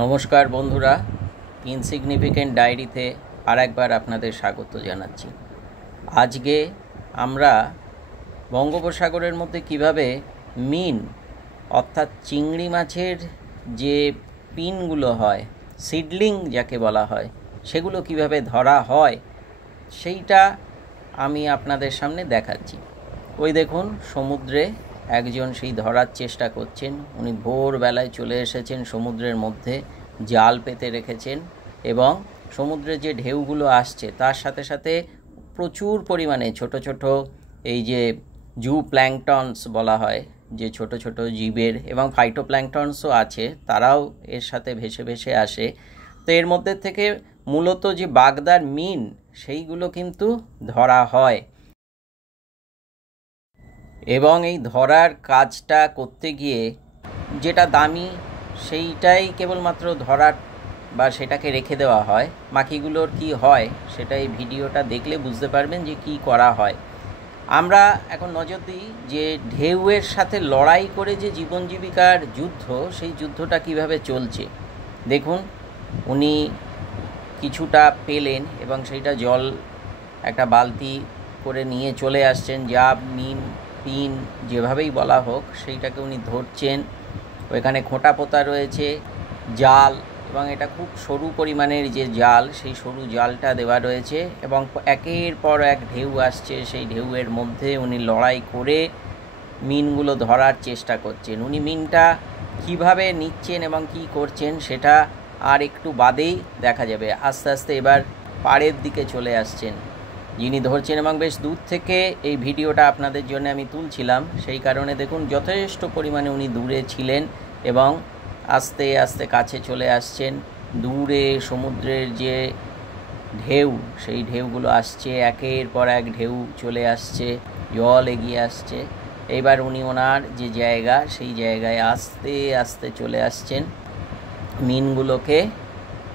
নমস্কার বন্ধুরা, ইনসিগনিফিকেন্ট ডায়েরিতে আরেকবার আপনাদের স্বাগত জানাচ্ছি। আজকে আমরা বঙ্গোপসাগরের মধ্যে কিভাবে মিন অর্থাৎ চিংড়ি মাছের যে পিনগুলো হয়, সিডলিং যাকে বলা হয়, সেগুলো কিভাবে ধরা হয় সেইটা আমি আপনাদের সামনে দেখাচ্ছি। ওই দেখুন, সমুদ্রে একজন সেই ধরার চেষ্টা করছেন। উনি ভোরবেলায় চলে এসেছেন সমুদ্রের মধ্যে, জাল পেতে রেখেছেন এবং সমুদ্রের যে ঢেউগুলো আসছে তার সাথে সাথে প্রচুর পরিমাণে ছোট ছোট এই যে জু প্ল্যাঙ্কটনস বলা হয়, যে ছোট ছোট জীবের, এবং ফাইটোপ্ল্যাঙ্কটনসও আছে, তারাও এর সাথে ভেসে ভেসে আসে। তো এর মধ্যে থেকে মূলত যে বাগদার মিন সেইগুলো কিন্তু ধরা হয়, এবং এই ধরার কাজটা করতে গিয়ে যেটা দামি সেইটাই কেবলমাত্র ধরার বা সেটাকে রেখে দেওয়া হয়। বাকিগুলোর কি হয় সেটা এই ভিডিওটা দেখলে বুঝতে পারবেন যে কি করা হয়। আমরা এখন নজর দিই যে ঢেউয়ের সাথে লড়াই করে যে জীবন জীবিকার যুদ্ধ, সেই যুদ্ধটা কিভাবে চলছে। দেখুন, উনি কিছুটা পেলেন এবং সেইটা জল একটা বালতি করে নিয়ে চলে আসছেন, যা মিন পিন যেভাবেই বলা হোক সেইটাকে উনি ধরছেন। ওইখানে খোঁটা পোতা রয়েছে, জাল, এবং এটা খুব সরু পরিমাণের যে জাল, সেই সরু জালটা দেওয়া রয়েছে, এবং একের পর এক ঢেউ আসছে। সেই ঢেউয়ের মধ্যে উনি লড়াই করে মিনগুলো ধরার চেষ্টা করছেন। উনি মিনটা কিভাবে নিচ্ছেন এবং কি করছেন সেটা আর একটু বাদেই দেখা যাবে। আস্তে আস্তে এবার পাড়ের দিকে চলে আসছেন যিনি ধরছেন, এবং বেশ দূর থেকে এই ভিডিওটা আপনাদের জন্য আমি তুলছিলাম, সেই কারণে দেখুন যথেষ্ট পরিমাণে উনি দূরে ছিলেন এবং আস্তে আস্তে কাছে চলে আসছেন। দূরে সমুদ্রের যে ঢেউ, সেই ঢেউগুলো আসছে, একের পর এক ঢেউ চলে আসছে, জল এগিয়ে আসছে। এইবার উনি ওনার যে জায়গা, সেই জায়গায় আস্তে আস্তে চলে আসছেন। মিনগুলোকে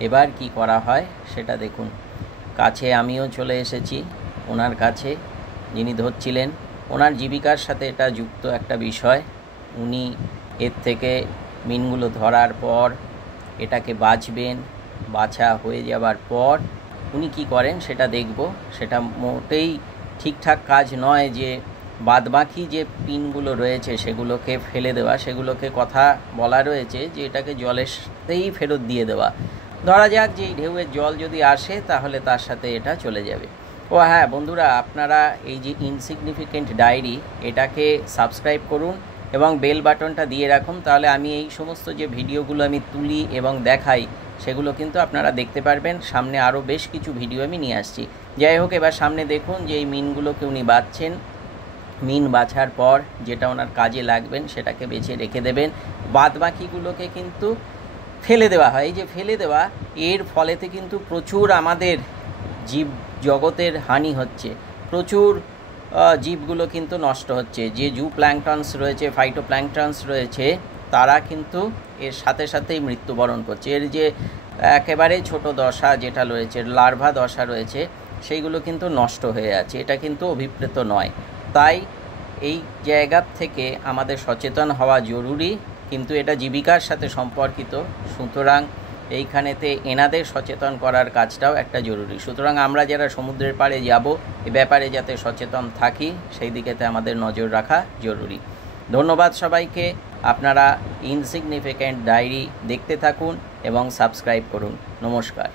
এবার কি করা হয় সেটা দেখুন। কাছে আমিও চলে এসেছি ওনার কাছে, যিনি ধরছিলেন। ওনার জীবিকার সাথে এটা যুক্ত একটা বিষয়। উনি এর থেকে মিনগুলো ধরার পর এটাকে বাছবেন। বাছা হয়ে যাবার পর উনি কি করেন সেটা দেখব। সেটা মোটেই ঠিকঠাক কাজ নয় যে বাদবাকি যে পিনগুলো রয়েছে সেগুলোকে ফেলে দেওয়া, সেগুলোকে কথা বলা রয়েছে যে এটাকে জলেতেই ফেরত দিয়ে দেওয়া। ধরা যাক যে এই ঢেউয়ের জল যদি আসে তাহলে তার সাথে এটা চলে যাবে। ও হ্যাঁ বন্ধুরা, আপনারা এই যে ইনসিগনিফিকেন্ট ডায়েরি, এটাকে সাবস্ক্রাইব করুন এবং বেল বাটনটা দিয়ে রাখুন, তাহলে আমি এই সমস্ত যে ভিডিওগুলো আমি তুলি এবং দেখাই সেগুলো কিন্তু আপনারা দেখতে পারবেন। সামনে আরও বেশ কিছু ভিডিও আমি নিয়ে আসছি। যাই হোক, এবার সামনে দেখুন যে এই মিনগুলোকে উনি বাছছেন। মিন বাছার পর যেটা ওনার কাজে লাগবেন সেটাকে বেছে রেখে দেবেন। বাদবাকিগুলোকে কিন্তু ফেলে দেওয়া হয়। এই যে ফেলে দেওয়া, এর ফলেতে কিন্তু প্রচুর আমাদের জীব জগতের হানি হচ্ছে, প্রচুর জীবগুলো কিন্তু নষ্ট হচ্ছে। যে জু প্ল্যাঙ্কটনস রয়েছে, ফাইটোপ্ল্যাঙ্কটনস রয়েছে, তারা কিন্তু এর সাথে সাথেই মৃত্যুবরণ করছে। এর যে একেবারে ছোট দশা যেটা রয়েছে, লার্ভা দশা রয়েছে, সেইগুলো কিন্তু নষ্ট হয়ে আছে। এটা কিন্তু অভিপ্রেত নয়। তাই এই জায়গার থেকে আমাদের সচেতন হওয়া জরুরি, কিন্তু এটা জীবিকার সাথে সম্পর্কিত, সুতরাং এইখানেতে এনাদের সচেতন করার কাজটাও একটা জরুরি। সুতরাং আমরা যারা সমুদ্রের পাড়ে যাব, এ ব্যাপারে যাতে সচেতন থাকি সেই দিকেতে আমাদের নজর রাখা জরুরি। ধন্যবাদ সবাইকে। আপনারা ইনসিগনিফিকেন্ট ডায়েরি দেখতে থাকুন এবং সাবস্ক্রাইব করুন। নমস্কার।